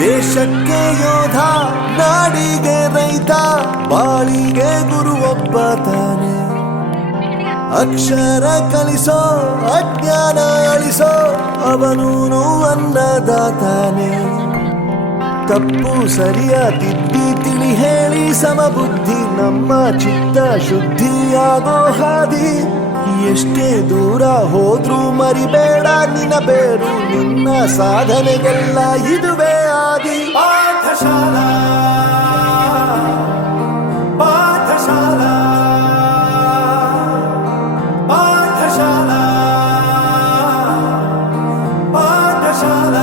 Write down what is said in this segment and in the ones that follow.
ದೇಶಕ್ಕೆ ಯೋಧ, ನಾಡಿಗೆ ರೈತ, ಬಾಳಿಗೆ ಗುರು ಒಬ್ಬ ತಾನೆ. ಅಕ್ಷರ ಕಲಿಸೋ, ಅಜ್ಞಾನ ಅಳಿಸೋ, ಅವನೂನು ಅನ್ನದಾತಾನೆ. ತಪ್ಪು ಸರಿಯ ತಿದ್ದಿ ತಿಳಿ ಹೇಳಿ ಸಮಬುದ್ಧಿ ನಮ್ಮ ಚಿತ್ತ ಶುದ್ಧಿಯಾಗೋ ಹಾದಿ. ಎಷ್ಟೇ ದೂರ ಹೋದ್ರೂ ಮರಿಬೇಡ ನಿನ್ನ ಬೇರು, ನಿನ್ನ ಸಾಧನೆಗೆಲ್ಲ ಇದುವೇ ಆದಿ. ಪಾಠಶಾಲಾ ಪಾಠಶಾಲಾ ಪಾಠಶಾಲಾ ಪಾಠಶಾಲಾ.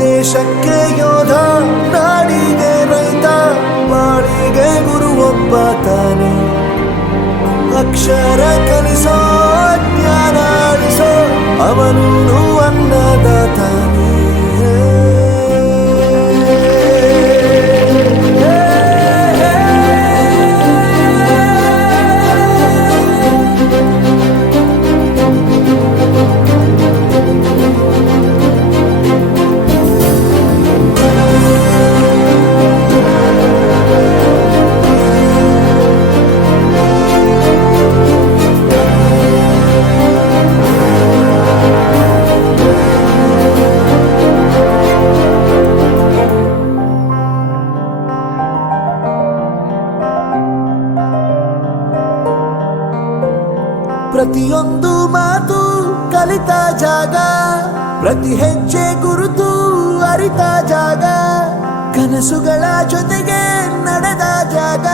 ದೇಶಕ್ಕೆ ಯೋಧ, ನಾಡಿಗೆ ರೈತ, ಬಾಳಿಗೆ ಗುರು ಒಬ್ಬ ತಾನೆ. ಅಕ್ಷರ ಕಲಿಸೋ, ಜ್ಞಾನ ಅಳಿಸೋ, ಅವನೂನು ಅನ್ನದಾತಾನೆ. ಪ್ರತಿಯೊಂದು ಮಾತು ಕಲಿತ ಜಾಗ, ಪ್ರತಿ ಹೆಜ್ಜೆ ಗುರುತು ಅರಿತ ಜಾಗ, ಕನಸುಗಳ ಜೊತೆಗೆ ನಡೆದ ಜಾಗ,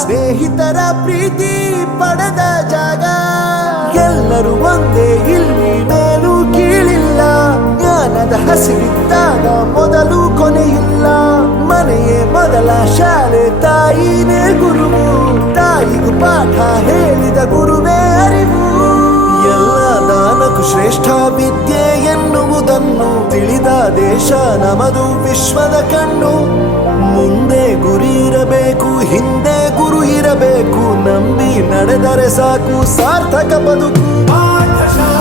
ಸ್ನೇಹಿತರ ಪ್ರೀತಿ ಪಡೆದ ಜಾಗ. ಎಲ್ಲರೂ ಒಂದೇ, ಇಲ್ಲಿ ಮೇಲೂ ಕೀಳಿಲ್ಲ, ಜ್ಞಾನದ ಹಸಿವಿದ್ದಾಗ ಮೊದಲು ಕೊನೆಯಿಲ್ಲ. ಮನೆಯೇ ಮೊದಲ ಶಾಲೆ, ತಾಯಿನೇ ಗುರುವು, ತಾಯಿಗೂ ಪಾಠ ಹೇಳಿದ ಗುರುವೇ ಅರಿವು. ಎಲ್ಲ ದಾನಕ್ಕೂ ಶ್ರೇಷ್ಠ ವಿದ್ಯೆ ಎನ್ನುವುದನ್ನು ತಿಳಿದ ದೇಶ ನಮದು, ವಿಶ್ವದ ಕಣ್ಣು. ಮುಂದೆ ಗುರಿ ಇರಬೇಕು, ಹಿಂದೆ ಗುರು ಇರಬೇಕು, ನಂಬಿ ನಡೆದರೆ ಸಾಕು ಸಾರ್ಥಕ ಬದುಕು. ಪಾಠಶಾಲೆ